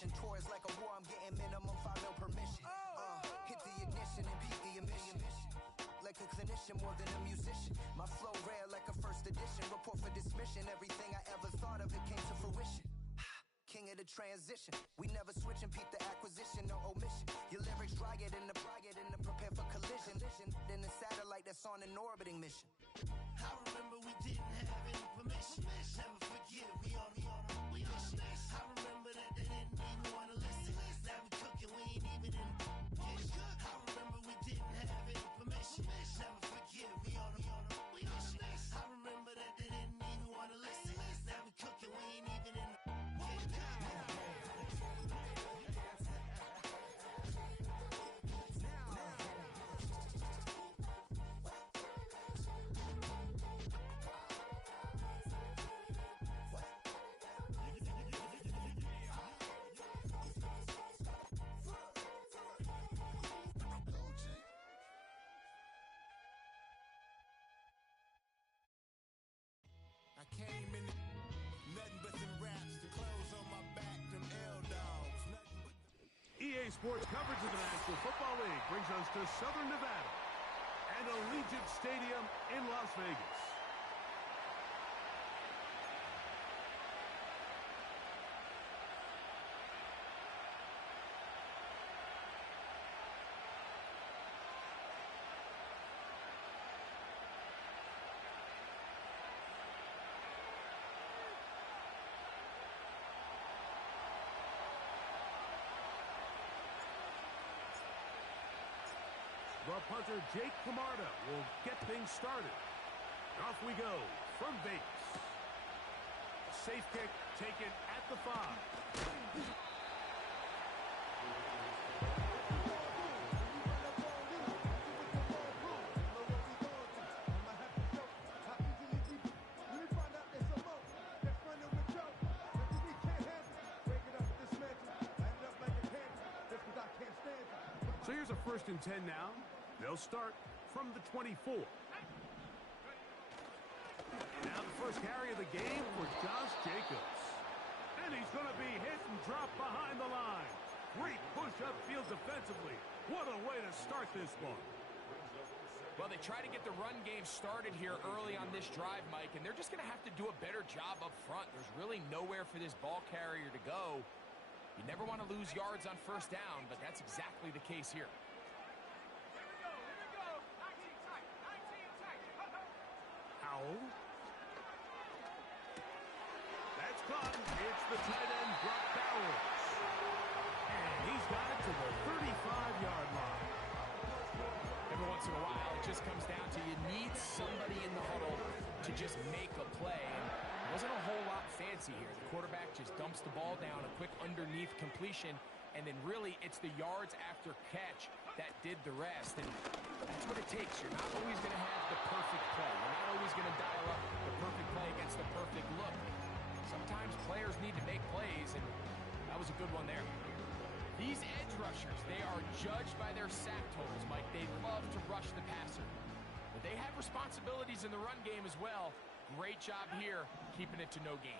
mission. Tours like a war, I'm getting minimum 5 mil permission. Hit the ignition and beat the emission. Like a clinician more than a musician. My flow rare like a first edition. Report for dismission. Everything I ever thought of, it came to fruition. King of the transition. We never switch and peep the acquisition, no omission. Your lyrics dry it in the prepare for collision. Then the satellite that's on an orbiting mission. I remember we didn't have any permission. Never forget we on a mission. I remember that they didn't even want to listen. Now we cooking, we ain't even in the kitchen. I remember we didn't have any permission. Never forget we on a mission. I remember that they didn't even want to listen. Now we cooking, we ain't even in the kitchen. I came in nothing but some raps, the clothes on my back, them L-Dogs. EA Sports coverage of the National Football League brings us to Southern Nevada and Allegiant Stadium in Las Vegas. The punter, Jake Camarda, will get things started. Off we go from Vegas. Safe kick taken at the 5. So here's a 1st and 10 now. They'll start from the 24. Now the first carry of the game for Josh Jacobs. And he's going to be hit and dropped behind the line. Great push upfield defensively. What a way to start this one. Well, they try to get the run game started here early on this drive, Mike, and they're just going to have to do a better job up front. There's really nowhere for this ball carrier to go. You never want to lose yards on 1st down, but that's exactly the case here. Howell. That's caught. It's the tight end, Brock Bowers. And he's got it to the 35-yard line. Every once in a while, it just comes down to you need somebody in the huddle to just make a play. And it wasn't a whole lot fancy here. The quarterback just dumps the ball down, a quick underneath completion, and then really it's the yards after catch that did the rest. And that's what it takes. You're not always going to have the perfect play. You're not always going to dial up the perfect play against the perfect look. Sometimes players need to make plays, and that was a good one there. These edge rushers, they are judged by their sack totals, Mike. They love to rush the passer. But they have responsibilities in the run game as well. Great job here, keeping it to no gain.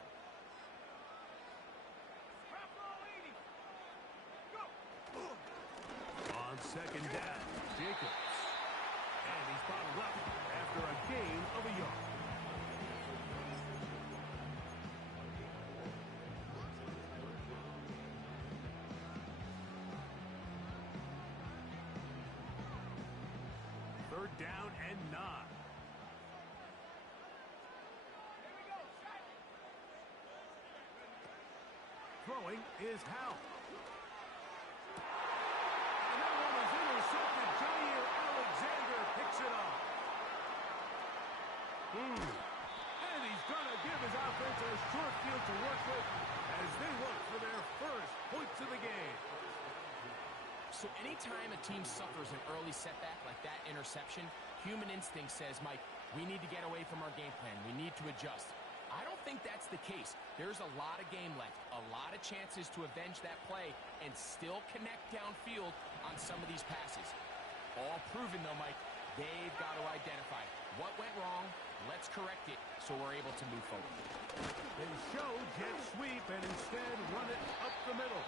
On 2nd down, Jacobs. And he's bottled up after a gain of a yard. Third down and 9. Throwing is Howell. And that one is intercepted. Jair Alexander picks it up. And he's going to give his offense a short field to work with as they look for their first points of the game. So anytime a team suffers an early setback like that interception, human instinct says, Mike, we need to get away from our game plan. We need to adjust. I don't think that's the case. There's a lot of game left, a lot of chances to avenge that play and still connect downfield on some of these passes. All proven, though, Mike, they've got to identify what went wrong, let's correct it so we're able to move forward. They show jet sweep and instead run it up the middle.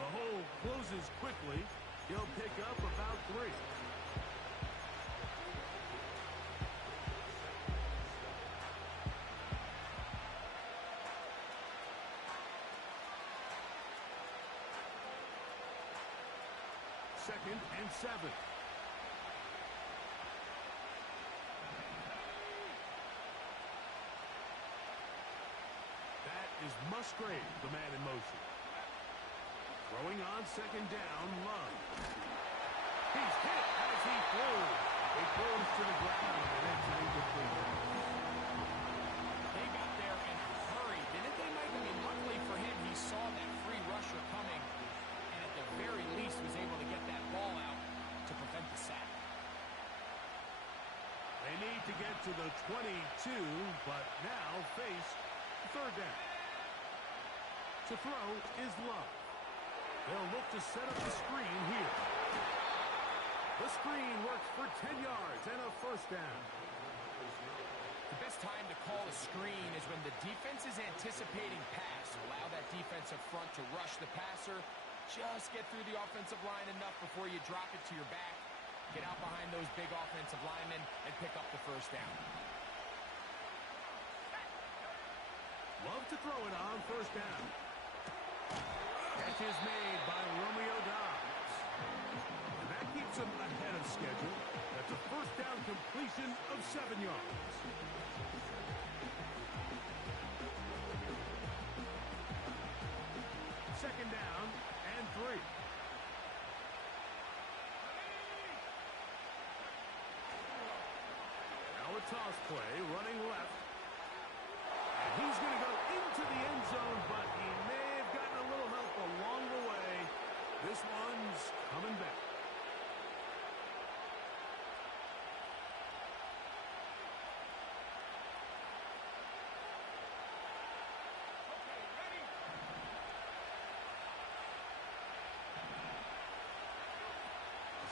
The hole closes quickly. He'll pick up about 3. Second and 7. That is Musgrave, the man in motion. Throwing on second down, Love. He's hit as he throws. It goes to the ground, and it's an incomplete. They got there in a hurry, didn't they, Mike? I mean, luckily for him, he saw that free rusher coming, and at the very least was able to get that ball out to prevent the sack. They need to get to the 22, but now face third down. To throw is Love. They'll look to set up the screen here. The screen works for 10 yards and a first down. The best time to call a screen is when the defense is anticipating pass. Allow that defensive front to rush the passer. Just get through the offensive line enough before you drop it to your back. Get out behind those big offensive linemen and pick up the first down. Love to throw it on first down. Catch is made by Romeo Dobbs. And that keeps him ahead of schedule. That's a first down completion of 7 yards. Second down and 3. Now a toss play, running left. And he's going to go into the end zone, but he may have gotten a little help along the way. This one's coming back.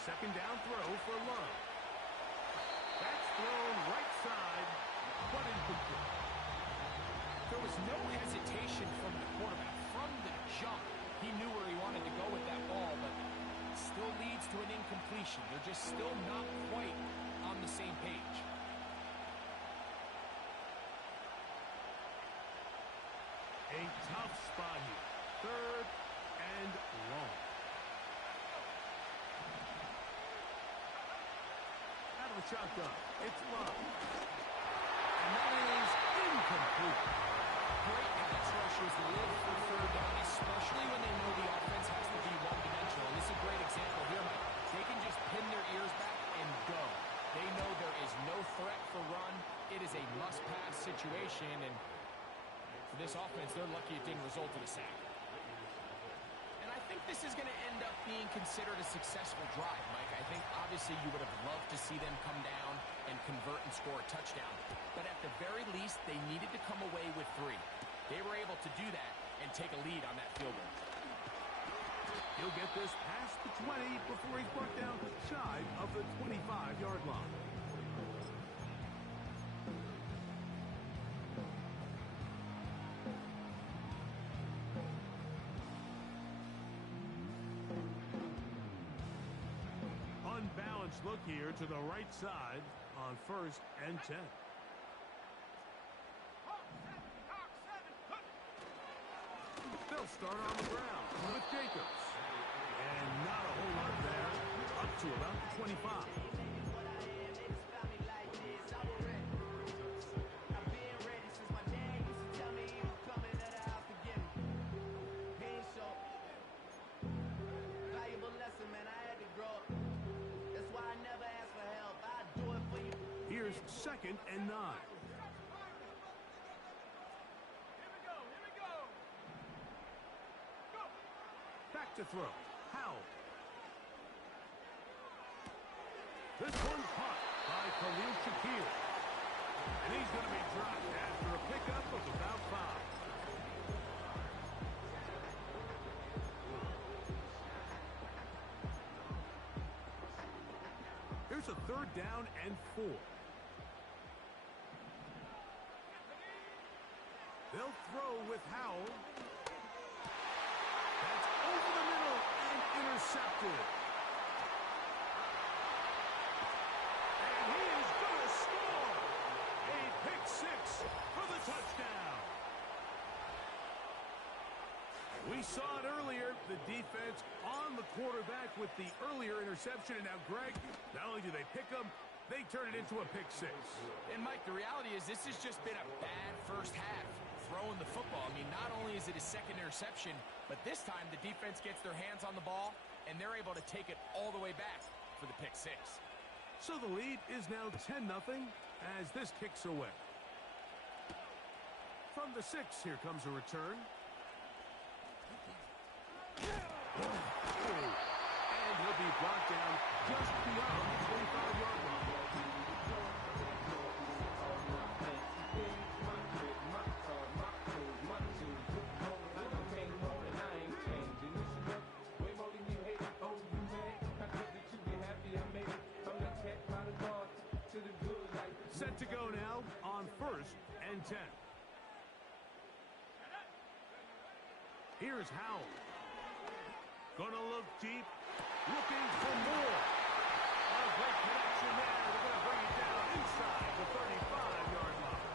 Second down throw for Love. That's thrown right side, but incomplete. There was no hesitation from the quarterback. From the jump, he knew where he wanted to go with that ball, but it still leads to an incompletion. They're just still not quite on the same page. A tough spot here. Third and long. Out of the shotgun, it's Love. And that is incomplete. Great pass rushers live for third down, especially when they know the offense has to be one-dimensional. And this is a great example here, Mike. They can just pin their ears back and go. They know there is no threat for run. It is a must-pass situation, and for this offense, they're lucky it didn't result in a sack. And I think this is going to end up being considered a successful drive, Mike. I think obviously you would have loved to see them come down and convert and score a touchdown. But at the very least, they needed to come away with 3. They were able to do that and take a lead on that field goal. He'll get this past the 20 before he's brought down shy of the 25-yard line. Unbalanced look here to the right side on first and 10. They'll start on the ground with Jacobs. And not a whole lot there. Up to about the 25. Here's second and 9. Back to throw. Howell. This one's caught by Khalil Shakir. And he's going to be dropped after a pickup of about 5. Here's a third down and 4. They'll throw with Howell. That's over the middle. intercepted. And he is going to score. A pick six for the touchdown. We saw it earlier, the defense on the quarterback with the earlier interception. And now, Greg, not only do they pick him, they turn it into a pick six. And, Mike, the reality is this has just been a bad first half throwing the football. I mean, not only is it his second interception, but this time the defense gets their hands on the ball, and they're able to take it all the way back for the pick six. So the lead is now 10-0 as this kicks away. From the 6, here comes a return. And he'll be brought down just beyond the 25-yard line. Set to go now on 1st and 10. Here's Howell. Gonna look deep, looking for more. A great connection there. They're gonna bring it down inside the 35-yard line.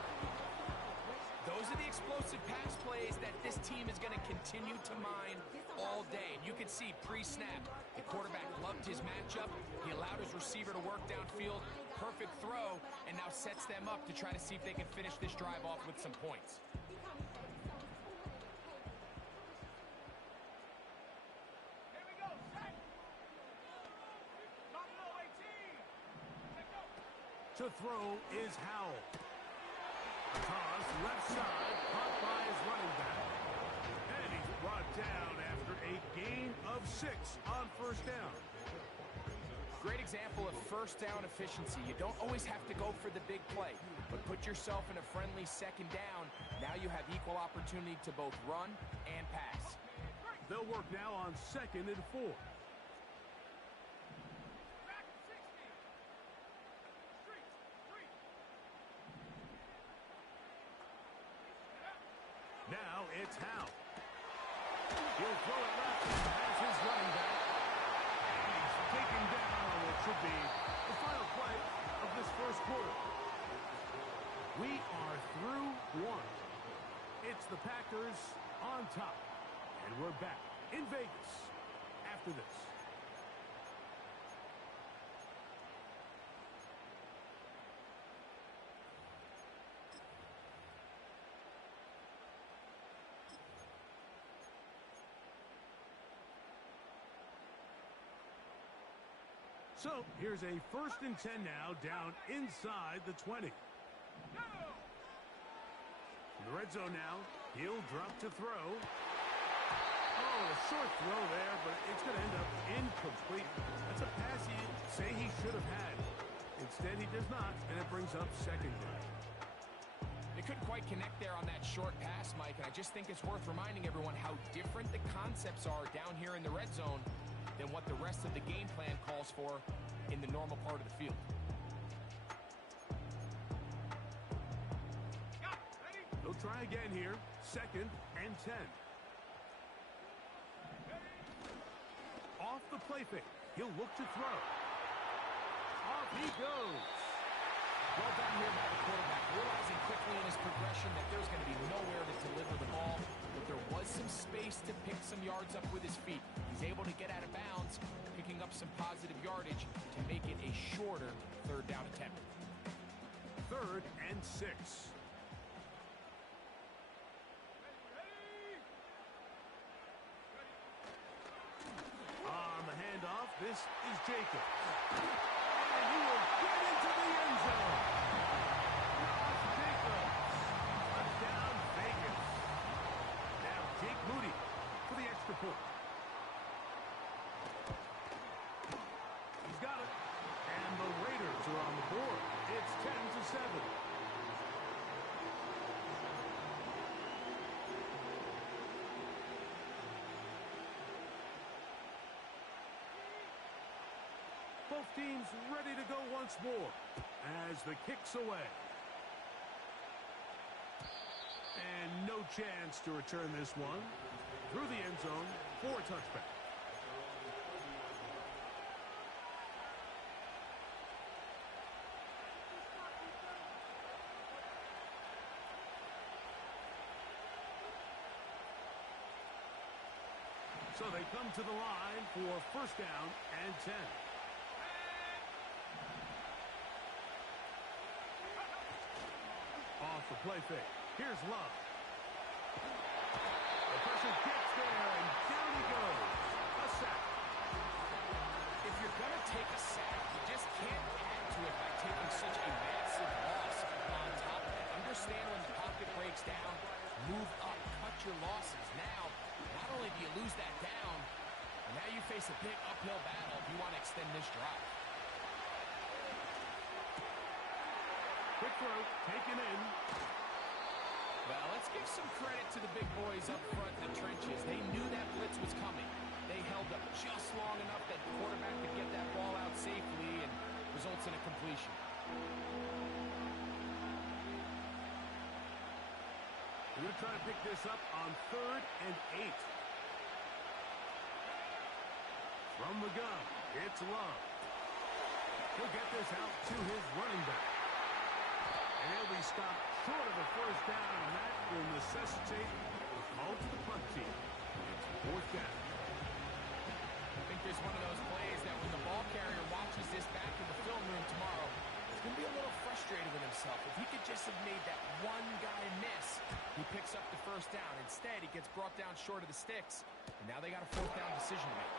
Those are the explosive pass plays that this team is going to continue to mine all day. And you can see pre-snap, the quarterback loved his matchup. He allowed his receiver to work downfield. Perfect throw, and now sets them up to try to see if they can finish this drive off with some points. To throw is Howell. Toss left side, caught by his running back. And he's brought down after a gain of 6 on 1st down. Great example of first down efficiency. You don't always have to go for the big play, but put yourself in a friendly 2nd down. Now you have equal opportunity to both run and pass. They'll work now on 2nd and 4. Now it's Howell. He'll throw it left as his running back. And he's taken down on what should be the final play of this 1st quarter. We are through 1. It's the Packers on top. And we're back in Vegas after this. So here's a 1st and 10 now, down inside the 20. In the red zone now, he'll drop to throw. Oh, a short throw there, but it's going to end up incomplete. That's a pass he'd say he should have had. Instead, he does not, and it brings up 2nd down. They couldn't quite connect there on that short pass, Mike, and I just think it's worth reminding everyone how different the concepts are down here in the red zone than what the rest of the game plan calls for in the normal part of the field. They'll try again here. 2nd and 10. Off the play fake. He'll look to throw. Off he goes. Well done here by the quarterback, realizing quickly in his progression that there's going to be nowhere to deliver the ball, but there was some space to pick some yards up with his feet. He's able to get out of bounds, picking up some positive yardage to make it a shorter 3rd down attempt. 3rd and 6. On the handoff, this is Jacobs. And he will get into the end zone. Ross Jacobs. Touchdown, Vegas. Now Jake Moody for the extra point. He's got it. And the Raiders are on the board. It's 10-7. Both teams ready to go once more as the kick's away. And no chance to return this one. Through the end zone for a touchback. So they come to the line for first down and 10. Off the play fake. Here's Love. The pressure gets there, and down he goes. A sack. If you're going to take a sack, you just can't add to it by taking such a massive loss on top of it. Understand when the pocket breaks down, move up, cut your losses. Now, not only do you lose that down, but now you face a big uphill battle if you want to extend this drive. Quick throw, taken in. Well, let's give some credit to the big boys up front in the trenches. They knew that blitz was coming. They held up just long enough that the quarterback could get that ball out safely and results in a completion. We're going to try to pick this up on 3rd and 8. From the gun, it's Love. He'll get this out to his running back. And he'll be stopped short of the first down, and that will necessitate a call to the punt team. It's 4th down. I think there's one of those plays that when the ball carrier watches this back in the film room tomorrow, he's going to be a little frustrated with himself. If he could just have made that one guy miss, he picks up the first down. Instead, he gets brought down short of the sticks, and now they got a 4th down decision to make.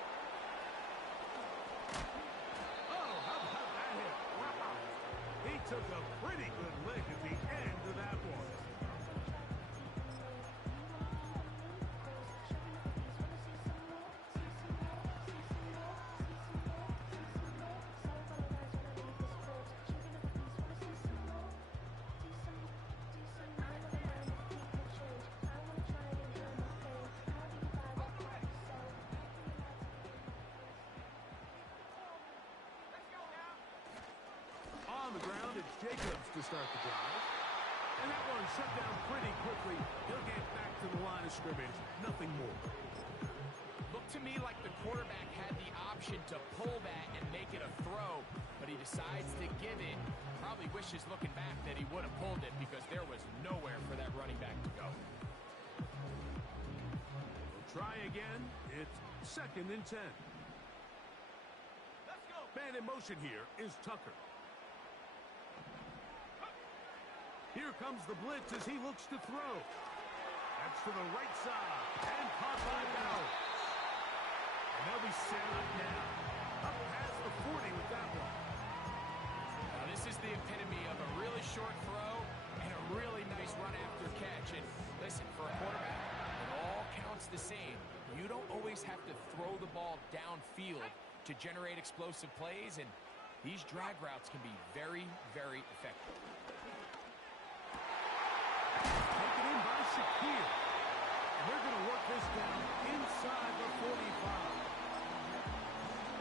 Oh, how about that hit? Wow. He took a pretty good lick at the end of that one. On the ground, it's Jacobs to start the drive. And that one shut down pretty quickly. He'll get back to the line of scrimmage. Nothing more. Looked to me like the quarterback had the option to pull that and make it a throw, but he decides to give it. Probably wishes looking back that he would have pulled it because there was nowhere for that running back to go. We'll try again. It's 2nd and 10. Let's go. Man in motion here is Tucker. Here comes the blitz as he looks to throw. That's to the right side. And caught by Bell. And they'll be set up now. Up past the 40 with that one. Now this is the epitome of a really short throw and a really nice run after catch. And listen, for a quarterback, it all counts the same. You don't always have to throw the ball downfield to generate explosive plays, and these drag routes can be very, very effective. Taken in by Shakir. And they're going to work this down inside the 45.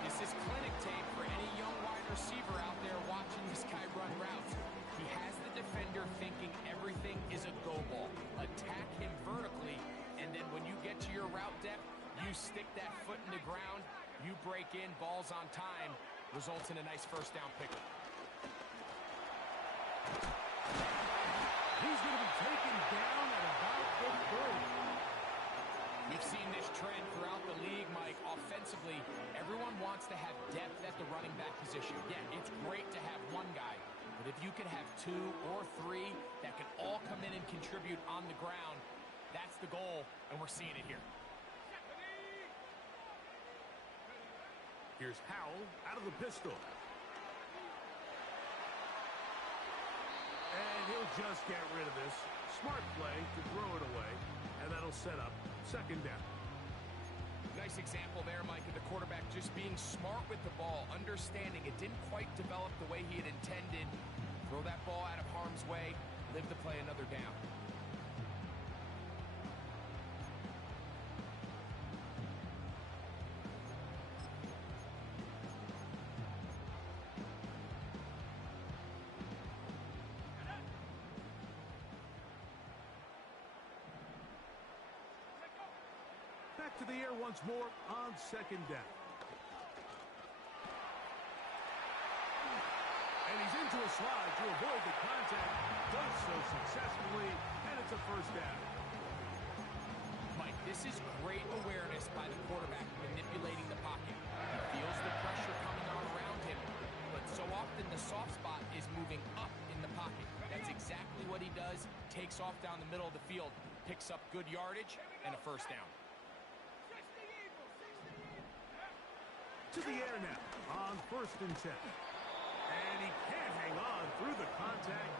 This is clinic tape for any young wide receiver out there watching this guy run routes. He has the defender thinking everything is a go ball. Attack him vertically, and then when you get to your route depth, you stick that foot in the ground, you break in, balls on time, results in a nice first down pickup. He's going to be taken down at about the 30. We've seen this trend throughout the league, Mike. Offensively, everyone wants to have depth at the running back position. Yeah, it's great to have one guy, but if you can have 2 or 3 that can all come in and contribute on the ground, that's the goal, and we're seeing it here. Here's Howell out of the pistol. And he'll just get rid of this. Smart play to throw it away, and that'll set up 2nd down. Nice example there, Mike, of the quarterback just being smart with the ball, understanding it didn't quite develop the way he had intended. Throw that ball out of harm's way, live to play another down. Back to the air once more on 2nd down. And he's into a slide to avoid the contact. Does so successfully, and it's a first down. Mike, this This is great awareness by the quarterback manipulating the pocket. He feels the pressure coming on around him, but so often the soft spot is moving up in the pocket. That's exactly what he does. Takes off down the middle of the field, picks up good yardage, and a first down. To the air now on 1st and 10. And he can't hang on through the contact.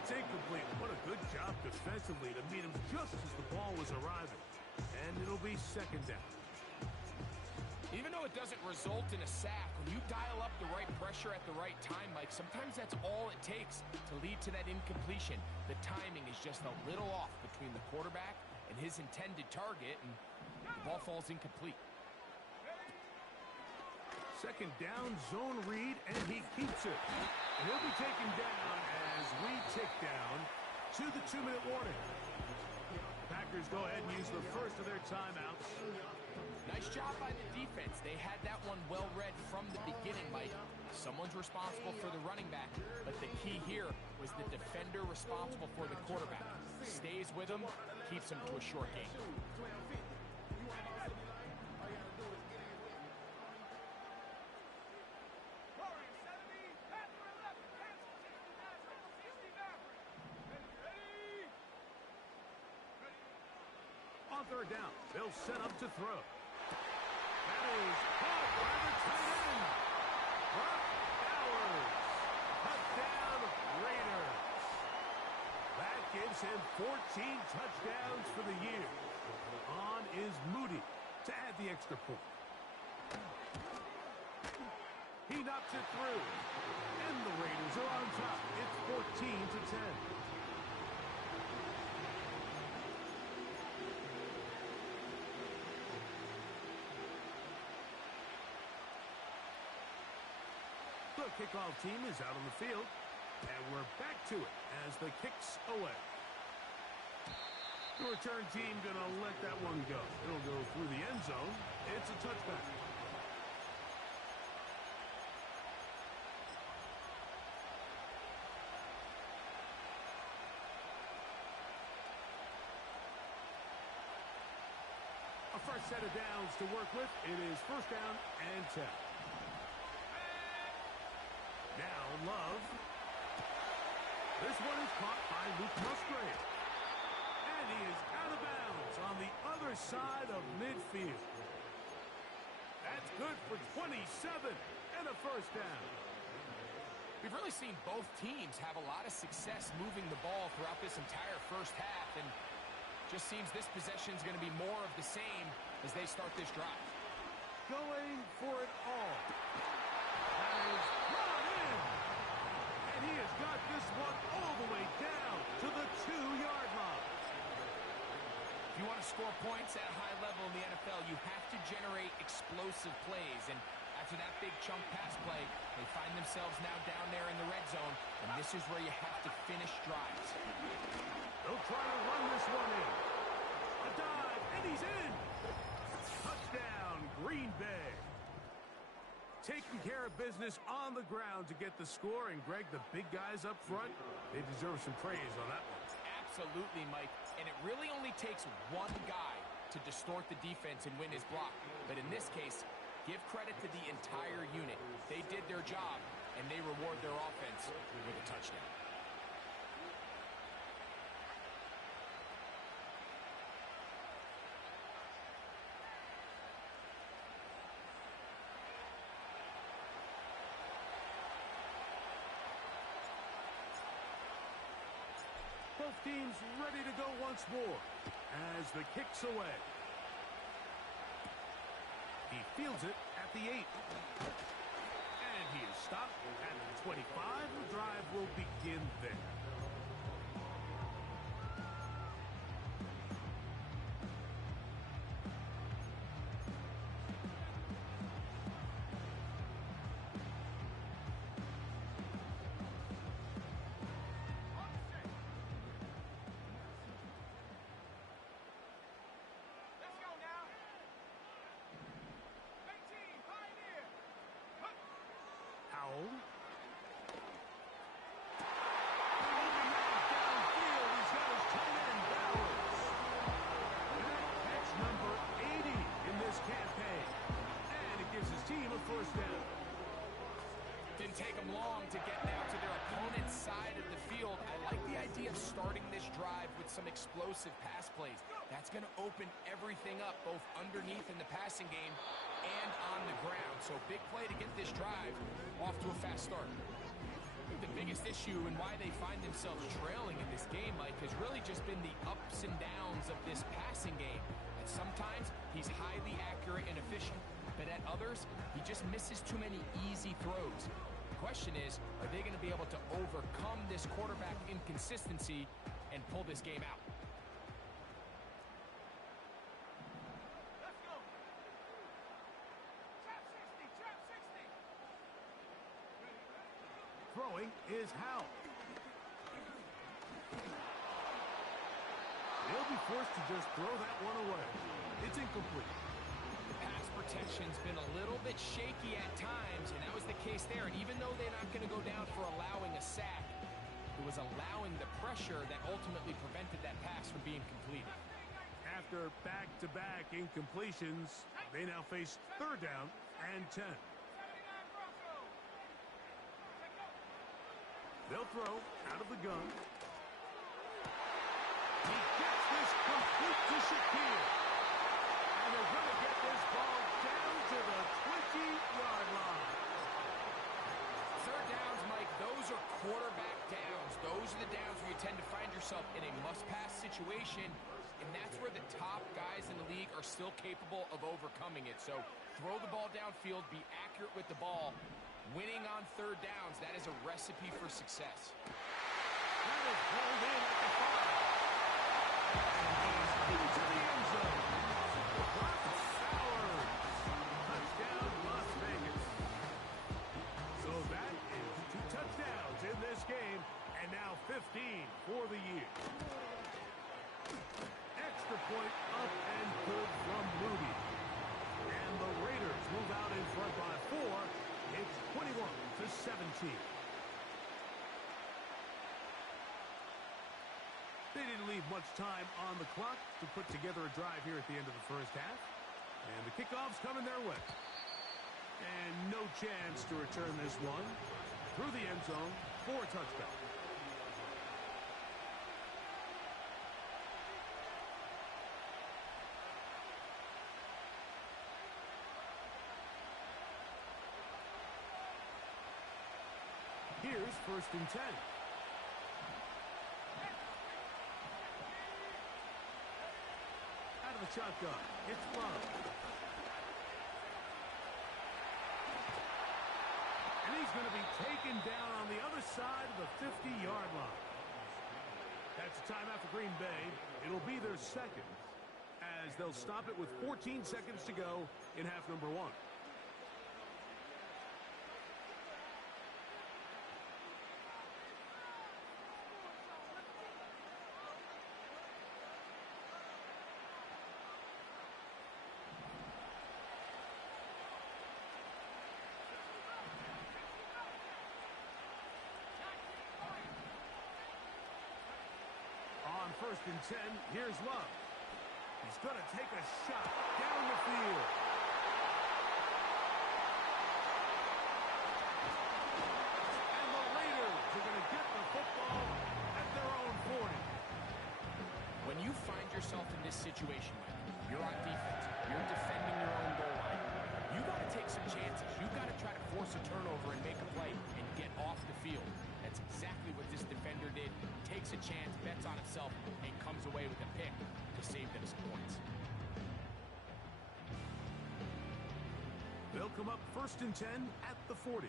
It's incomplete. What a good job defensively to meet him just as the ball was arriving. And it'll be 2nd down. Even though it doesn't result in a sack, when you dial up the right pressure at the right time, Mike, sometimes that's all it takes to lead to that incompletion. The timing is just a little off between the quarterback and his intended target, and the ball falls incomplete. 2nd down, zone read, and he keeps it. And he'll be taken down as we tick down to the 2-minute warning. Packers go ahead and use the first of their timeouts. Nice job by the defense. They had that one well read from the beginning, Mike. Someone's responsible for the running back, but the key here was the defender responsible for the quarterback. Stays with him, keeps him to a short gain. On 3rd down, they'll set up to throw. That is caught by the tight end. Brock Bowers. Touchdown, Raiders. That gives him 14 touchdowns for the year. On is Moody to add the extra point. He knocks it through. And the Raiders are on top. It's 14-10. The kickoff team is out on the field, and we're back to it as the kick's away. The return team gonna let that one go. It'll go through the end zone. It's a touchback. A fresh set of downs to work with. It is 1st down and 10. Now Love. This one is caught by Luke Musgrave. And he is out of bounds on the other side of midfield. That's good for 27 and a first down. We've really seen both teams have a lot of success moving the ball throughout this entire first half, and just seems this possession is going to be more of the same as they start this drive. Going for it all. That is brought in. And he has got this one all the way down to the 2-yard line. If you want to score points at a high level in the NFL, you have to generate explosive plays. And after that big chunk pass play, they find themselves now down there in the red zone. And this is where you have to finish drives. They'll try to run this one in. A dive, and he's in. Touchdown, Green Bay. Taking care of business on the ground to get the score. And, Greg, the big guys up front, they deserve some praise on that one. Absolutely, Mike. And it really only takes one guy to distort the defense and win his block. But in this case, give credit to the entire unit. They did their job, and they reward their offense with a touchdown. Both teams ready to go once more as the kick's away. He fields it at the 8. And he is stopped at the 25. The drive will begin there. some explosive pass plays. That's going to open everything up, both underneath in the passing game and on the ground. So big play to get this drive off to a fast start. The biggest issue and why they find themselves trailing in this game, Mike, has really just been the ups and downs of this passing game. And sometimes he's highly accurate and efficient, but at others, he just misses too many easy throws. The question is, are they going to be able to overcome this quarterback inconsistency and pull this game out? Let's go. Trap 60, trap 60. Throwing is Howell. He'll be forced to just throw that one away. It's incomplete. Pass protection's been a little bit shaky at times, and that was the case there. And even though they're not going to go down for allowing a sack, it was allowing the pressure that ultimately prevented that pass from being completed. After back-to-back incompletions, they now face 3rd down and 10. They'll throw out of the gun. He gets this complete to Shakir. And they're going to get this ball down to the 20-yard line. 3rd downs, Mike, those are quarterback downs. Those are the downs where you tend to find yourself in a must-pass situation, and that's where the top guys in the league are still capable of overcoming it. So throw the ball downfield, be accurate with the ball. Winning on 3rd downs, that is a recipe for success. That is pulled in at the 5. And he's into the end zone. Clock sours. Touchdown, Las Vegas. So that is 2 touchdowns in this game, and now 15 for the year. Extra point up and good from Moody. And the Raiders move out in front by 4. It's 21-17. They didn't leave much time on the clock to put together a drive here at the end of the first half. And the kickoff's coming their way. And no chance to return this one through the end zone for a touchdown. Here's 1st and 10. Out of the shotgun, it's Love. And he's going to be taken down on the other side of the 50-yard line. That's a timeout for Green Bay. It'll be their 2nd, as they'll stop it with 14 seconds to go in half number 1. On 1st and 10, here's Love. He's going to take a shot down the field. And the Raiders are going to get the football at their own 40. When you find yourself in this situation, Mike, you're on defense, you're defending your own goal line, you got to take some chances. You got to try to force a turnover and make a play and get off the field. That's exactly what this defender did. Takes a chance, bets on himself, and comes away with a pick to save them some points. They'll come up 1st and 10 at the 40. And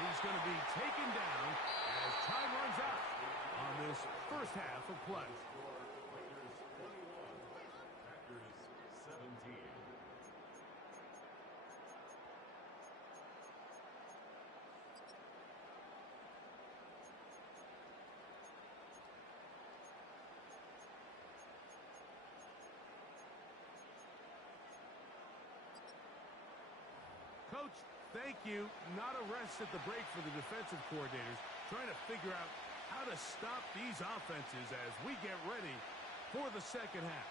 he's going to be taken down as time runs out on this first half of play. Coach, thank you. Not a rest at the break for the defensive coordinators, trying to figure out how to stop these offenses as we get ready for the second half.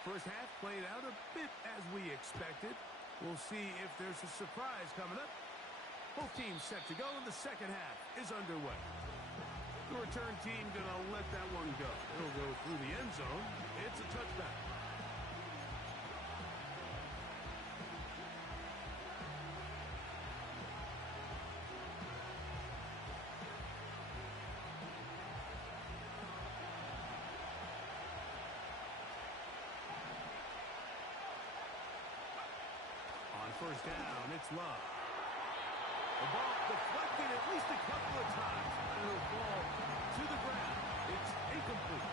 First half played out a bit as we expected. We'll see if there's a surprise coming up. Both teams set to go, and the second half is underway. The return team going to let that one go. It'll go through the end zone. It's a touchback. First down, it's Love. The ball deflected at least a couple of times, and it'll fall to the ground. It's incomplete.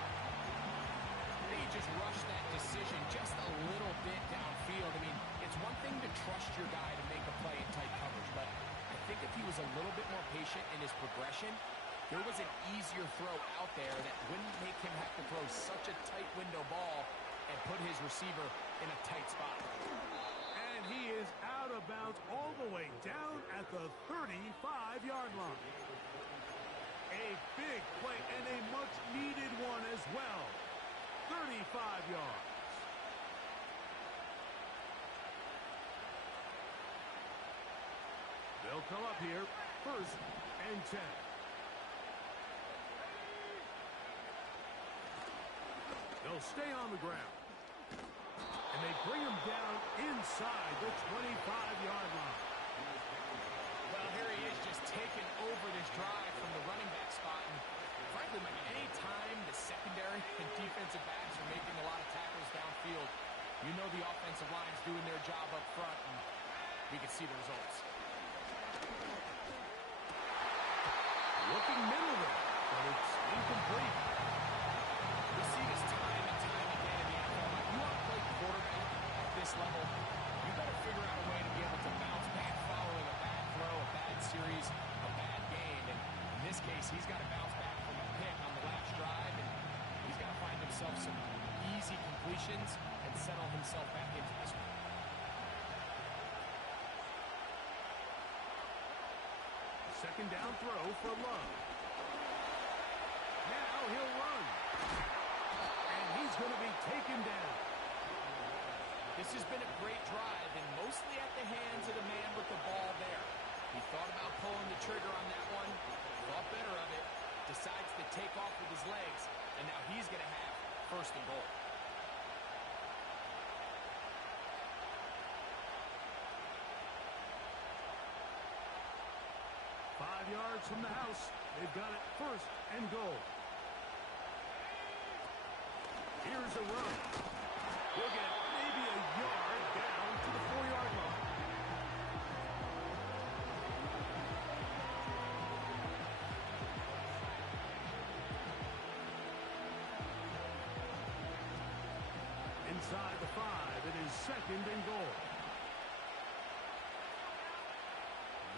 They just rushed that decision just a little bit downfield. I mean, it's one thing to trust your guy to make a play in tight coverage, but I think if he was a little bit more patient in his progression, there was an easier throw out there that wouldn't make him have to throw such a tight window ball and put his receiver in a tight spot. He is out of bounds all the way down at the 35-yard line. A big play and a much-needed one as well. 35 yards. They'll come up here, 1st and 10. They'll stay on the ground. And they bring him down inside the 25-yard line. Well, here he is just taking over this drive from the running back spot. And frankly, any time the secondary and defensive backs are making a lot of tackles downfield, you know the offensive line's doing their job up front, and we can see the results. Looking middle there, but it's incomplete. We see this time and time again in the NFL. If you want to play quarterback at this level, you better figure out a way to be able to bounce back following a bad throw, a bad series, a bad game. And in this case, he's got to bounce back from a pick on the last drive, and he's got to find himself some easy completions and settle himself back into this one. Second down throw for Love. Now he'll run. And he's going to be taken down. This has been a great drive, and mostly at the hands of the man with the ball there. He thought about pulling the trigger on that one, thought better of it, decides to take off with his legs, and now he's going to have 1st and goal. Yards from the house. They've got it 1st and goal. Here's a run. He'll get maybe a yard down to the 4-yard line. Inside the 5, it is 2nd and goal.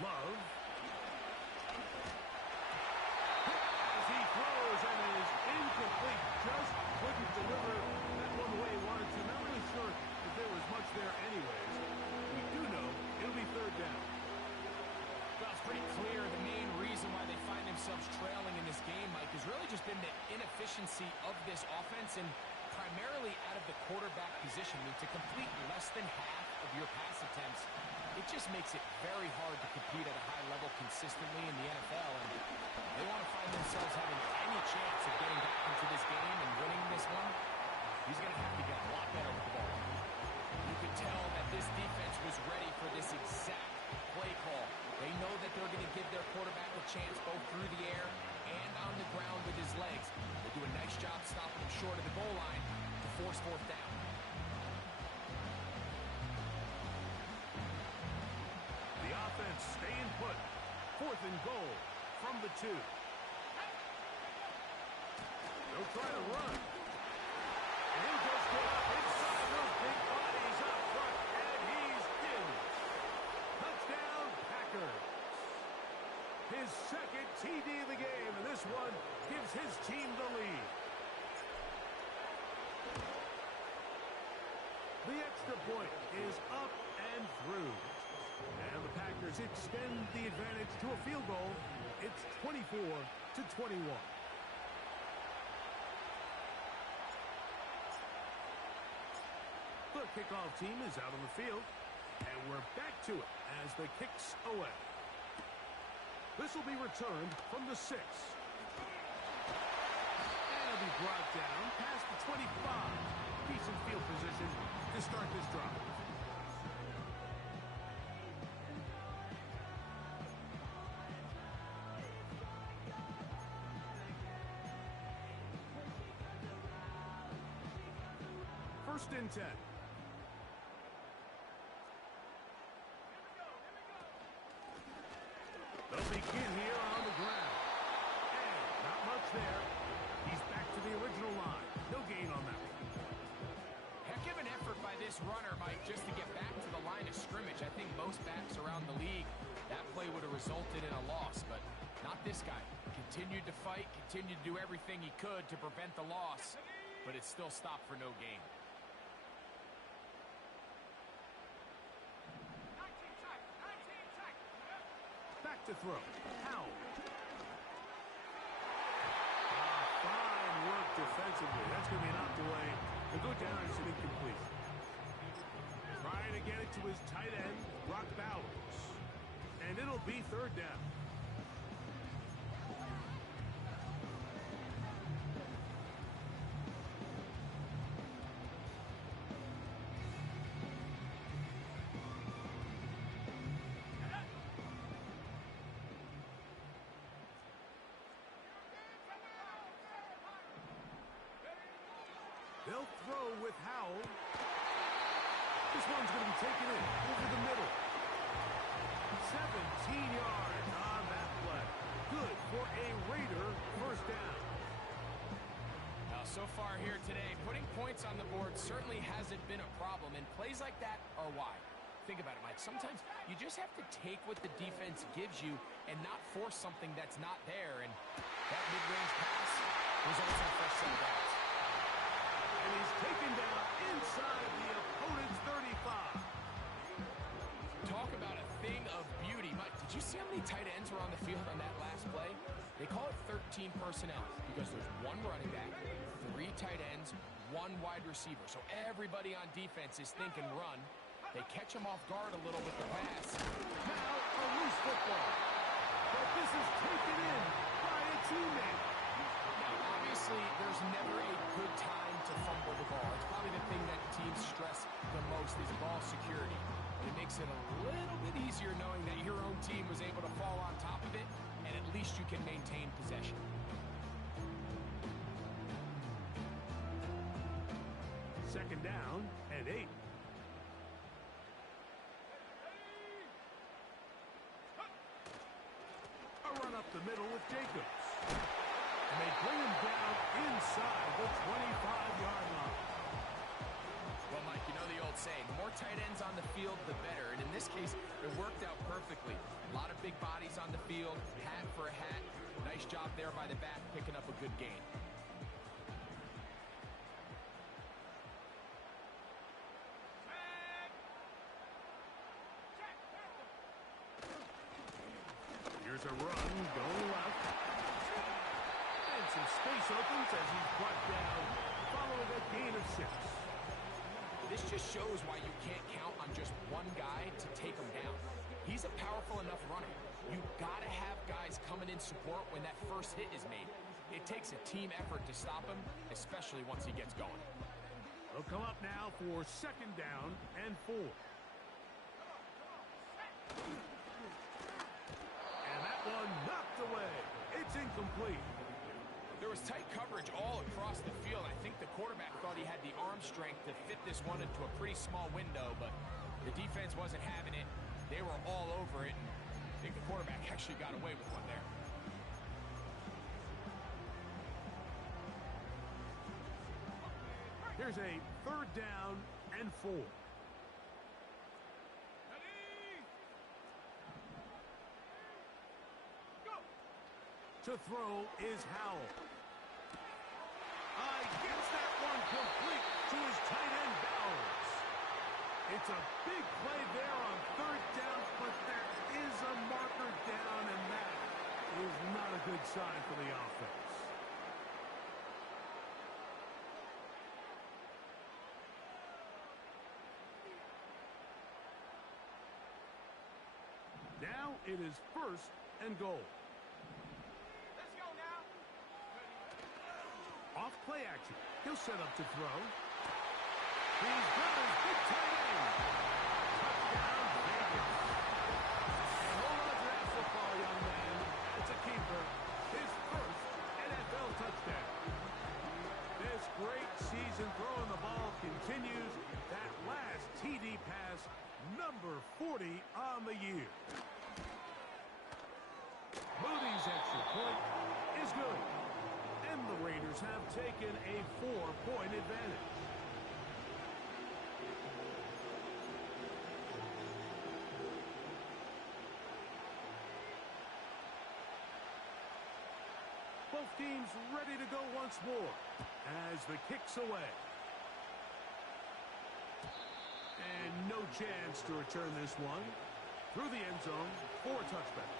Love. Incomplete, just couldn't deliver that one the way he wanted to. Not really sure if there was much there anyways. We do know it'll be 3rd down. Well, it's pretty clear the main reason why they find themselves trailing in this game, Mike, has really just been the inefficiency of this offense and primarily out of the quarterback position. I mean, to complete less than half of your pass attempts, it just makes it very hard to compete at a high level consistently in the NFL. And they want to find themselves having any chance of getting back into this game and winning this one. He's going to have to get a lot better with the ball. You could tell that this defense was ready for this exact play call. They know that they're going to give their quarterback a chance both through the air and on the ground with his legs. They do a nice job stopping him short of the goal line to force 4th down. The offense staying put. 4th and goal from the 2. They'll try to run. And he just got up inside those big bodies up front, and he's in. Touchdown, Packers. His 2nd TD of the game, and this one gives his team the lead. The extra point is up and through. And the Packers extend the advantage to a field goal. It's 24-21. kickoff team is out on the field. And we're back to it as the kick's away. This will be returned from the 6. And it'll be brought down past the 25. Decent field position to start this drive. First and 10. They'll begin here on the ground. And not much there. He's back to the original line. No gain on that one. Heck of an effort by this runner, Mike, just to get back to the line of scrimmage. I think most backs around the league, that play would have resulted in a loss, but not this guy. Continued to fight, continued to do everything he could to prevent the loss, but it still stopped for no gain. Back to throw. Howell. Fine work defensively. That's going to be knocked away. He'll go down as an incomplete. Trying to get it to his tight end, Brock Bowers. And it'll be third down. They'll throw with Howell. This one's going to be taken in over the middle. 17 yards on that play. Good for a Raider first down. Now, so far here today, putting points on the board certainly hasn't been a problem, and plays like that are why. Think about it, Mike. Sometimes you just have to take what the defense gives you and not force something that's not there, and that mid-range pass results in a fresh set of downs. And he's taken down inside the opponent's 35. Talk about a thing of beauty. Mike, did you see how many tight ends were on the field on that last play? They call it 13 personnel because there's one running back, 3 tight ends, 1 wide receiver. So everybody on defense is thinking run. They catch him off guard a little with the pass. Now a loose football. But this is taken in by a teammate. Now, obviously, there's never a good time to fumble the ball. It's probably the thing that teams stress the most is ball security. It makes it a little bit easier knowing that your own team was able to fall on top of it, and at least you can maintain possession. Second down and 8. A run up the middle with Jacobs. And they bring him down inside the 25-yard line. Well, Mike, you know the old saying, the more tight ends on the field, the better. And in this case, it worked out perfectly. A lot of big bodies on the field, hat for a hat. Nice job there by the back, picking up a good gain. Here's a run going left. And some space opens as he's brought down following a gain of 6. This just shows why you can't count on just one guy to take him down. He's a powerful enough runner. You've got to have guys coming in support when that first hit is made. It takes a team effort to stop him, especially once he gets going. They'll come up now for second down and 4. And that one knocked away. It's incomplete. There was tight coverage all across the field. I think the quarterback thought he had the arm strength to fit this one into a pretty small window, but the defense wasn't having it. They were all over it, and I think the quarterback actually got away with one there. Here's a third down and 4. To throw is Howell. Gets that one complete to his tight end, Bowers. It's a big play there on third down, but there is a marker down, and that is not a good sign for the offense. Now it is 1st and goal. Let's go now. Off play action. He'll set up to throw. He's got his big tight end. Touchdown, Vegas. And hold on to that football, young man. It's a keeper. His first NFL touchdown. This great season throwing the ball continues. That last TD pass, number 40 on the year. Moody's extra point is good. And the Raiders have taken a 4-point advantage. Both teams ready to go once more as the kick's away. And no chance to return this one. Through the end zone for a touchback.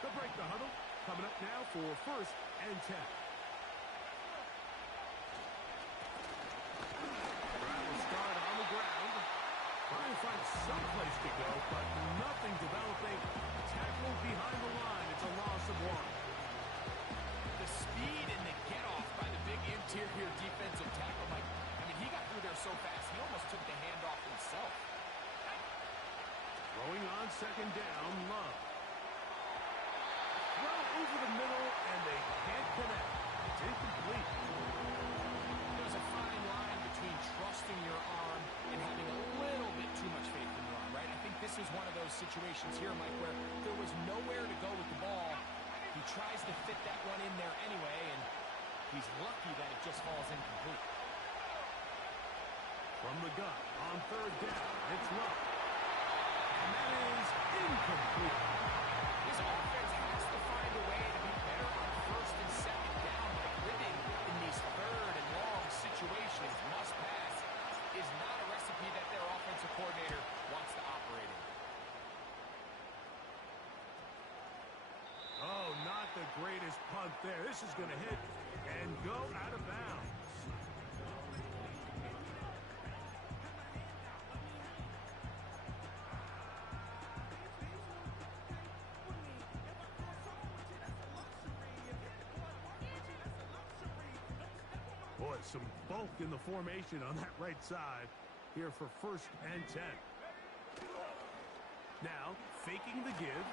They'll break the huddle. Coming up now for 1st and 10. Start on the ground. Trying to find some place to go, but nothing developing. Tackle behind the line. It's a loss of 1. The speed and the get-off by the big interior defensive tackle, Mike. I mean, he got through there so fast, he almost took the handoff himself. Throwing on 2nd down, Love. Throw over the middle, and they can't connect. It's incomplete. There's a fine line between trusting your arm and having a little bit too much faith in your arm, right? I think this is one of those situations here, Mike, where there was nowhere to go with the ball. He tries to fit that one in there anyway, and he's lucky that it just falls incomplete. From the gun on 3rd down, it's Love. And that is incomplete. His offense has to find a way to be better on 1st and 2nd down, like living in these 3rd and long situations. Must pass is not a recipe that their offensive coordinator wants to operate in. Oh, not the greatest punt there. This is going to hit and go out of bounds. Boy, some bulk in the formation on that right side here for 1st and 10. Now, faking the give.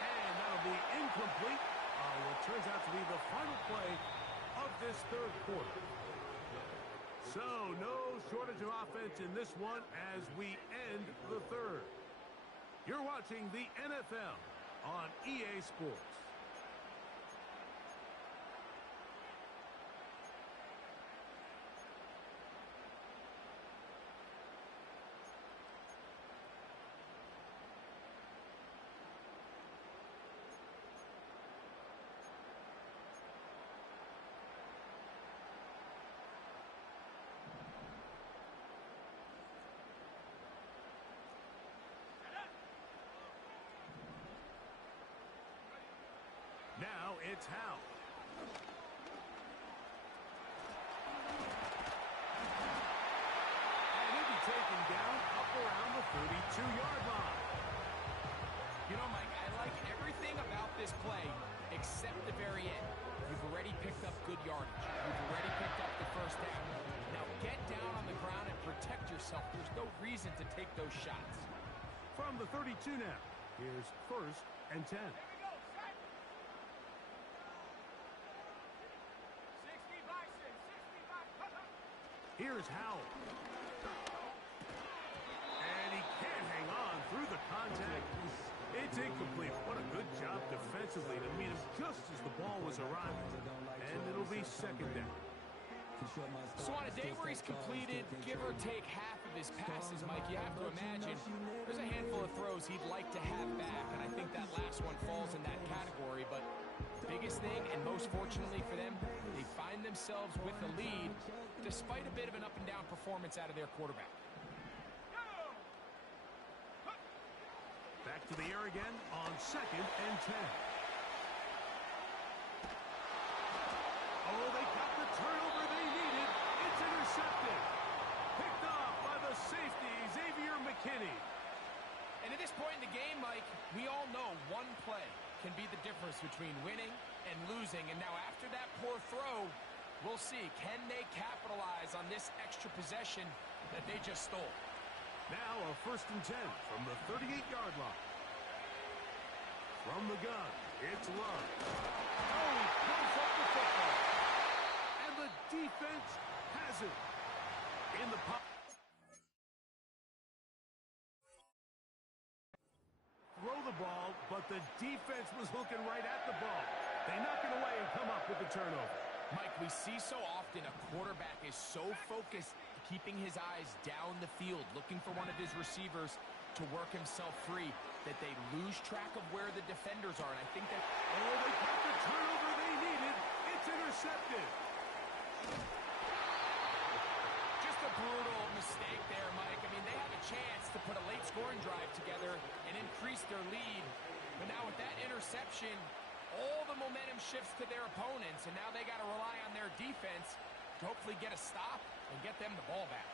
And that'll be incomplete on what turns out to be the final play of this 3rd quarter. So, no shortage of offense in this one as we end the 3rd. You're watching the NFL on EA Sports. Now it's Howe. And he'll be taken down up around the 32-yard line. You know, Mike, I like everything about this play except the very end. You've already picked up good yardage. You've already picked up the 1st down. Now get down on the ground and protect yourself. There's no reason to take those shots. From the 32 now, here's 1st and 10. Here's Howell. And he can't hang on through the contact. It's incomplete. What a good job defensively to meet him just as the ball was arriving. And it'll be 2nd down. So on a day where he's completed, give or take half of his passes, Mike, you have to imagine there's a handful of throws he'd like to have back, and I think that last one falls in that category. But biggest thing, and most fortunately for them, they find themselves with the lead despite a bit of an up-and-down performance out of their quarterback. Back to the air again on 2nd and 10. can be the difference between winning and losing. And now after that poor throw, we'll see, can they capitalize on this extra possession that they just stole? Now a 1st and 10 from the 38-yard line. From the gun, it's Love. Oh, he pulls up the football. And the defense has it. In the pocket. Throw the ball, but the defense was looking right at the ball. They knock it away and come up with the turnover. Mike, we see so often a quarterback is so focused, keeping his eyes down the field, looking for one of his receivers to work himself free, that they lose track of where the defenders are. And I think that... Oh, they got the turnover they needed. It's intercepted. Just a brutal mistake there, Mike. I mean, they had a chance to put a late scoring drive together and increase their lead. But now with that interception, all the momentum shifts to their opponents, and now they got to rely on their defense to hopefully get a stop and get them the ball back.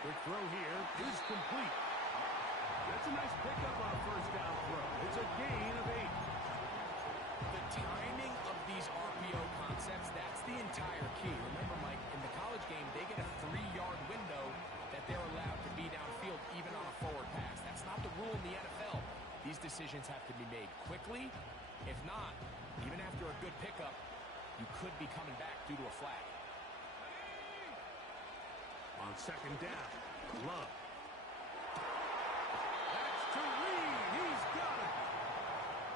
Quick throw here is complete. That's a nice pickup on a 1st down throw. It's a gain of 8. The timing of these RPO concepts, that's the entire key. Remember, Mike, in the college game, they get a 3-yard window that they're allowed to be downfield even on a forward pass. That's not the rule in the NFL. These decisions have to be made quickly. If not, even after a good pickup, you could be coming back due to a flag. On 2nd down, Love. That's to Reed. He's got it.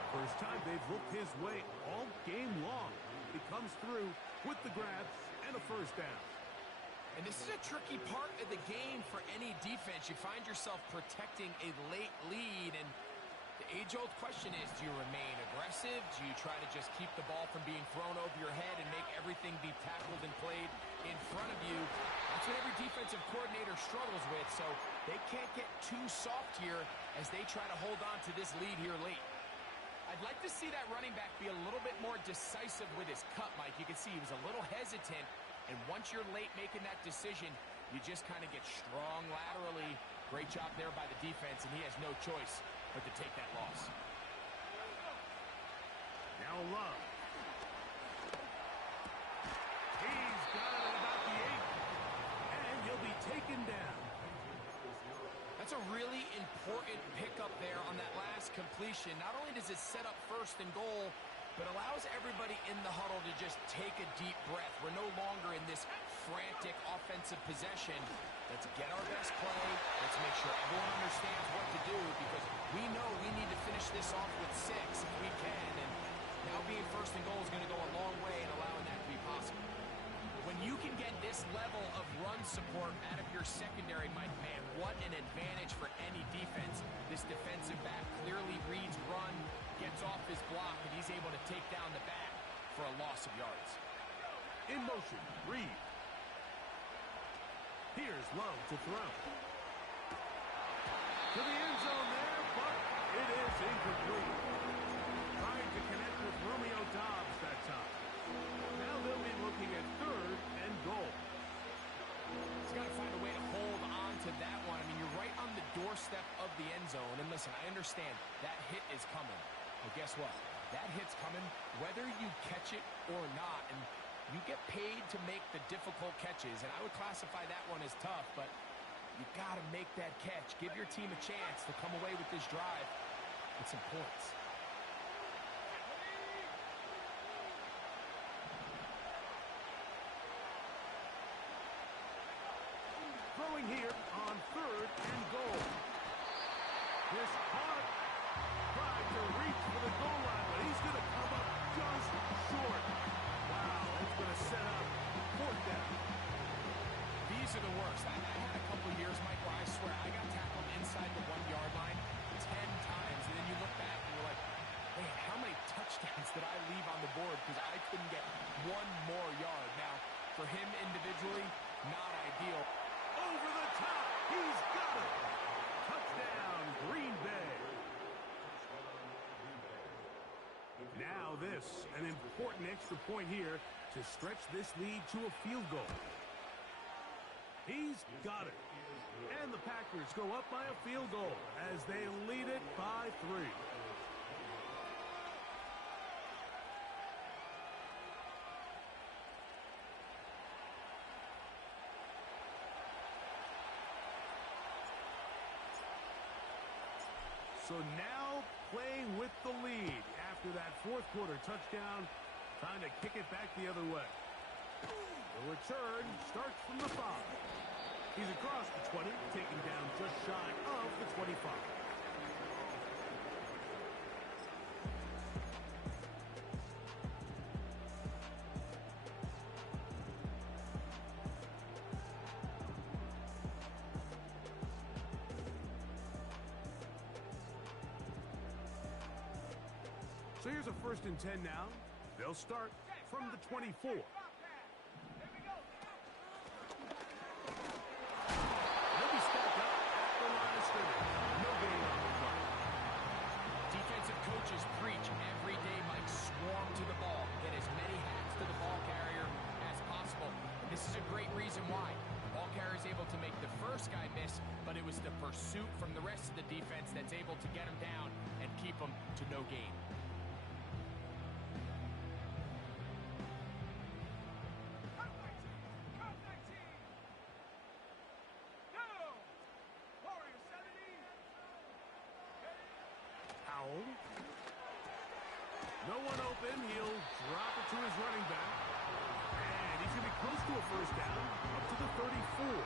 First time they've looked his way all game long. He comes through with the grabs and a 1st down. And this is a tricky part of the game for any defense. You find yourself protecting a late lead, and the age-old question is, do you remain aggressive? Do you try to just keep the ball from being thrown over your head and make everything be tackled and played in front of you? That's what every defensive coordinator struggles with, so they can't get too soft here as they try to hold on to this lead here late. I'd like to see that running back be a little bit more decisive with his cut, Mike. You can see he was a little hesitant, and once you're late making that decision, you just kind of get strong laterally. Great job there by the defense, and he has no choice but to take that loss. Now Love. He's got it at about the 8. And he'll be taken down. That's a really important pickup there on that last completion. Not only does it set up 1st and goal, but allows everybody in the huddle to just take a deep breath. We're no longer in this frantic offensive possession. Let's get our best play. Let's make sure everyone understands what to do, because we know we need to finish this off with 6 if we can. And now being 1st and goal is going to go a long way in allowing that to be possible. When you can get this level of run support out of your secondary, Mike, man, what an advantage for any defense. This defensive back clearly reads run, gets off his block, and he's able to take down the back for a loss of yards. In motion, Reed. Here's Love to throw. To the end zone there, but it is incomplete. Trying to connect with Romeo Doubs that time. Now they'll be looking at 3rd and goal. He's got to find a way to hold on to that one. I mean, you're right on the doorstep of the end zone. And listen, I understand that hit is coming. But guess what? That hit's coming whether you catch it or not. And you get paid to make the difficult catches. And I would classify that one as tough, but you got to make that catch. Give your team a chance to come away with this drive with some points. Throwing here on 3rd and goal. This hard tried to reach for the goal line, but he's going to come up just short. Wow, that's going to set up 4th down. These are the worst. I had a couple of years, Mike, where I swear I got tackled inside the 1-yard line 10 times, and then you look back and you're like, man, how many touchdowns did I leave on the board because I couldn't get one more yard? Now, for him individually, not ideal. Over the top, he's got it. Touchdown, Green Bay. Now this, an important extra point here to stretch this lead to a field goal. He's got it. And the Packers go up by a field goal as they lead it by 3. So now playing with the lead after that fourth quarter touchdown, trying to kick it back the other way. The return starts from the 5. He's across the 20, taken down just shy of the 25. So here's a 1st and 10 now. They'll start from the 24. They'll be stacked up at the line of scrimmage. No gain on the play. Defensive coaches preach every day, Mike, swarm to the ball. Get as many hats to the ball carrier as possible. And this is a great reason why. The ball carrier is able to make the first guy miss, but it was the pursuit from the rest of the defense that's able to get him down and keep him to no gain. No one open. He'll drop it to his running back. And he's going to be close to a 1st down, up to the 34.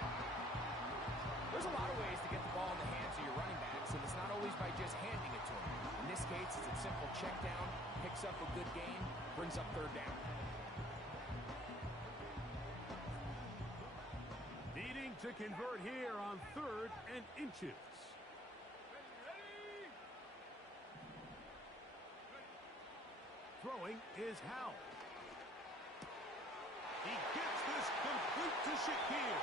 There's a lot of ways to get the ball in the hands of your running backs, and it's not always by just handing it to him. In this case, it's a simple check down, picks up a good gain, brings up 3rd down. Needing to convert here on 3rd and inches. Throwing is Howell. He gets this complete to Shakir.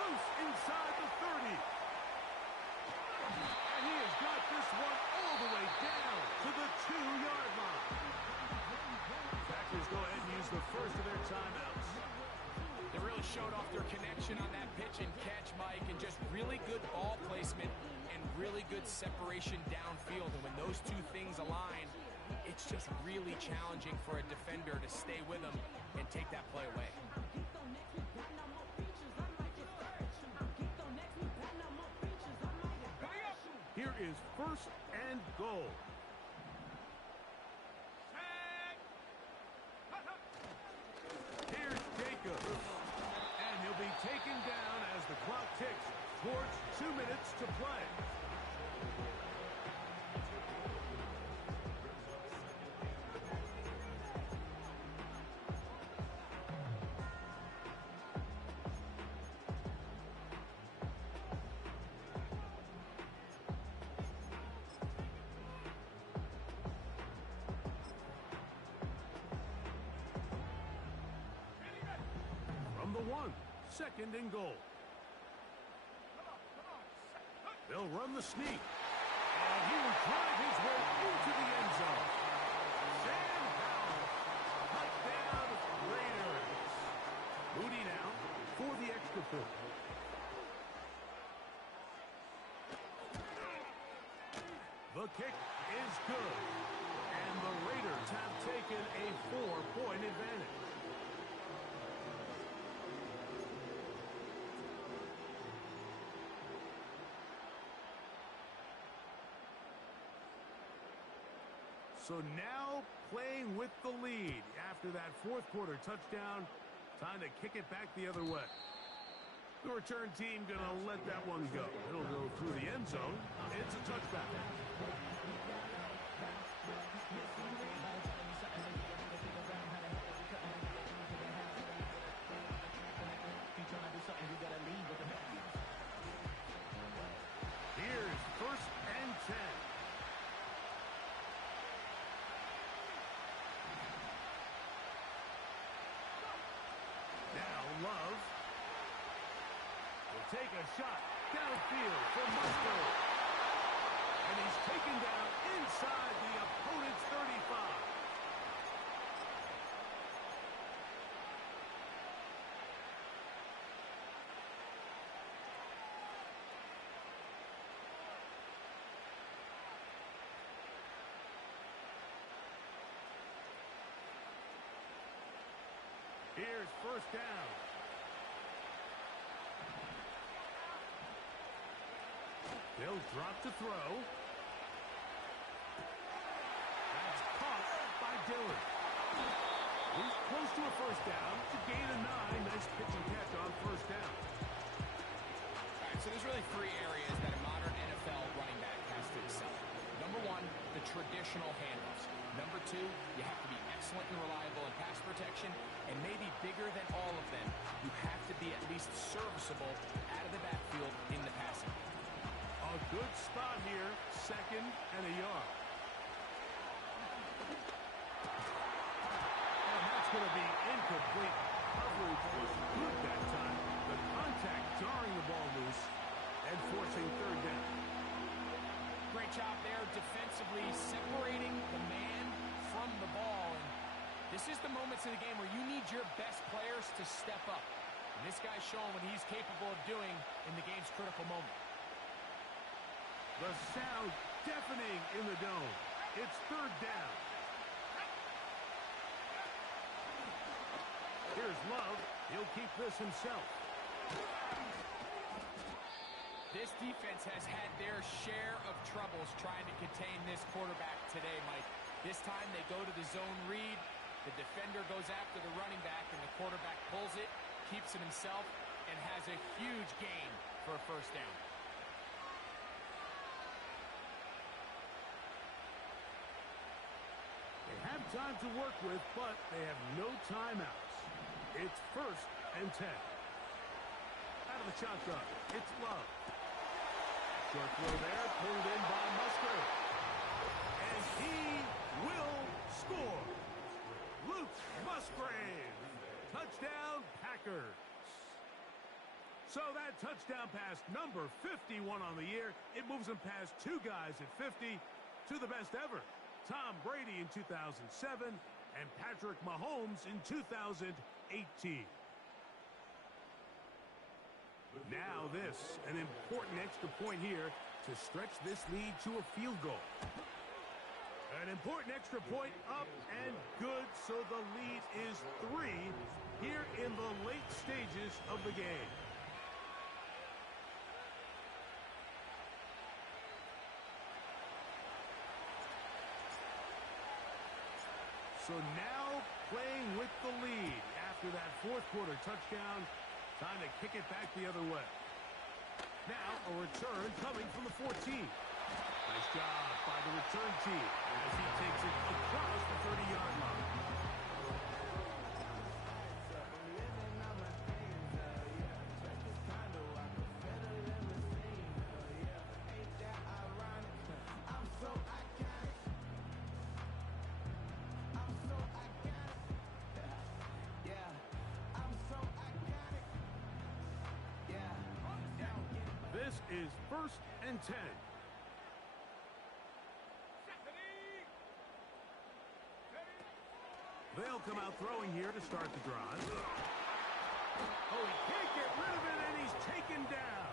Loose inside the 30. And he has got this one all the way down to the 2-yard line. Packers go ahead and use the first of their timeouts. They really showed off their connection on that pitch and catch, Mike, and just really good ball placement and really good separation downfield. And when those two things align, it's just really challenging for a defender to stay with him and take that play away. Here is 1st and goal. Here's Jacobs. And he'll be taken down as the clock ticks towards 2 minutes to play. From the 1, 2nd and goal. They'll run the sneak. And he will drive his way into the end zone. Sam Howell, touchdown Raiders. Moody now for the extra point. The kick is good. And the Raiders have taken a 4-point advantage. So now playing with the lead after that 4th quarter touchdown. Time to kick it back the other way. The return team going to let that one go. It'll go through the end zone. It's a touchback. Here's 1st and 10. Love will take a shot downfield for Musgrove. And he's taken down inside the opponent's 35. Here's first down. They'll drop to throw. That's caught by Dillon. He's close to a first down. To gain a 9. Nice pitch and catch on first down. All right, so there's really 3 areas that a modern NFL running back has to excel. Number 1, the traditional handoffs. Number 2, you have to be excellent and reliable in pass protection. And maybe bigger than all of them, you have to be at least serviceable out of the backfield in the passing. A good spot here. 2nd and a yard. And that's going to be incomplete. Coverage was good that time. The contact jarring the ball loose and forcing 3rd down. Great job there defensively, separating the man from the ball. And this is the moments in the game where you need your best players to step up. And this guy's showing what he's capable of doing in the game's critical moment. The sound deafening in the dome. It's 3rd down. Here's Love. He'll keep this himself. This defense has had their share of troubles trying to contain this quarterback today, Mike. This time they go to the zone read. The defender goes after the running back, and the quarterback pulls it, keeps it himself, and has a huge gain for a first down. They have time to work with, but they have no timeouts. It's 1st and 10. Out of the shotgun, it's Love. Short throw there, pulled in by Musgrave. And he will score. Luke Musgrave. Touchdown, Packers. So that touchdown pass, number 51 on the year, it moves him past 2 guys at 50 to the best ever. Tom Brady in 2007 and Patrick Mahomes in 2018. Now this, an important extra point here to stretch this lead to a field goal. An important extra point up and good, so the lead is 3 here in the late stages of the game. So now playing with the lead after that 4th quarter touchdown. Time to kick it back the other way. Now a return coming from the 14. Nice job by the return team as he takes it across the 30-yard line. This is 1st and 10. They'll come out throwing here to start the drive. Oh, he can't get rid of it, and he's taken down.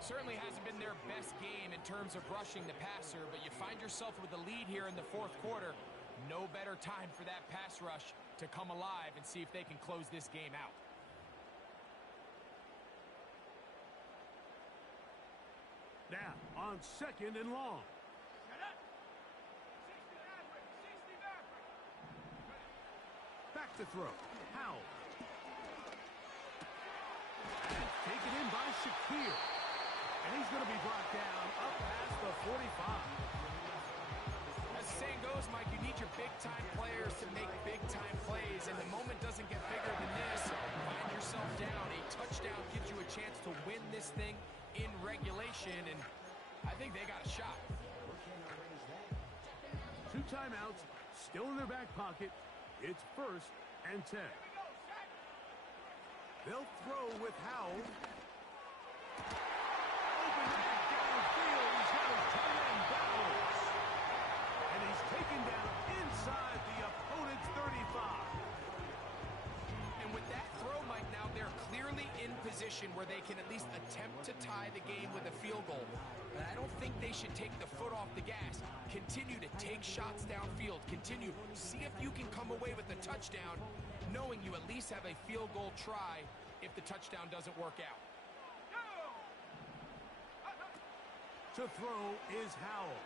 Certainly hasn't been their best game in terms of rushing the passer, but you find yourself with a lead here in the 4th quarter. No better time for that pass rush to come alive and see if they can close this game out. Now, on 2nd and long. Back to throw. Howell. And taken in by Shakir. And he's going to be brought down up past the 45. As the saying goes, Mike, you need your big-time players to make big-time plays, and the moment doesn't get bigger than this. Find yourself down. A touchdown gives you a chance to win this thing in regulation, and I think they got a shot. 2 timeouts still in their back pocket. It's 1st and 10. They'll throw with Howell. Open man downfield. He's got a inside the opponent's 35. And with that throw, Mike, now they're clearly in position where they can at least attempt to tie the game with a field goal. But I don't think they should take the foot off the gas. Continue to take shots downfield. Continue. See if you can come away with a touchdown, knowing you at least have a field goal try if the touchdown doesn't work out. To throw is Howell.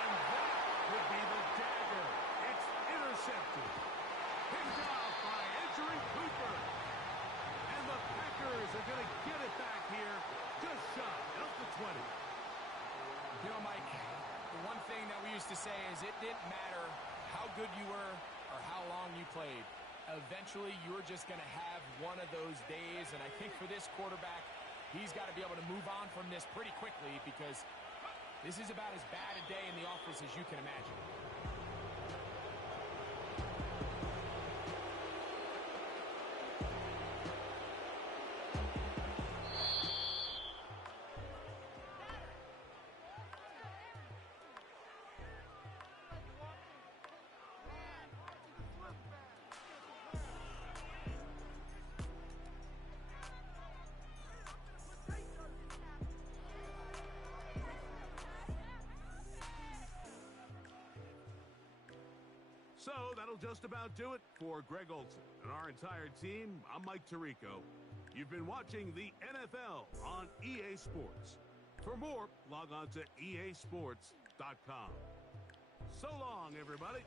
And that would be the dagger. It's intercepted. Picked off by Edgerrin Cooper. And the Packers are going to get it back here just shy of the 20. You know, Mike, the one thing that we used to say is it didn't matter how good you were or how long you played. Eventually, you're just going to have one of those days, and I think for this quarterback, he's got to be able to move on from this pretty quickly because this is about as bad a day in the office as you can imagine. So that'll just about do it for Greg Olsen and our entire team. I'm Mike Tirico. You've been watching the NFL on EA Sports. For more, log on to easports.com. So long, everybody.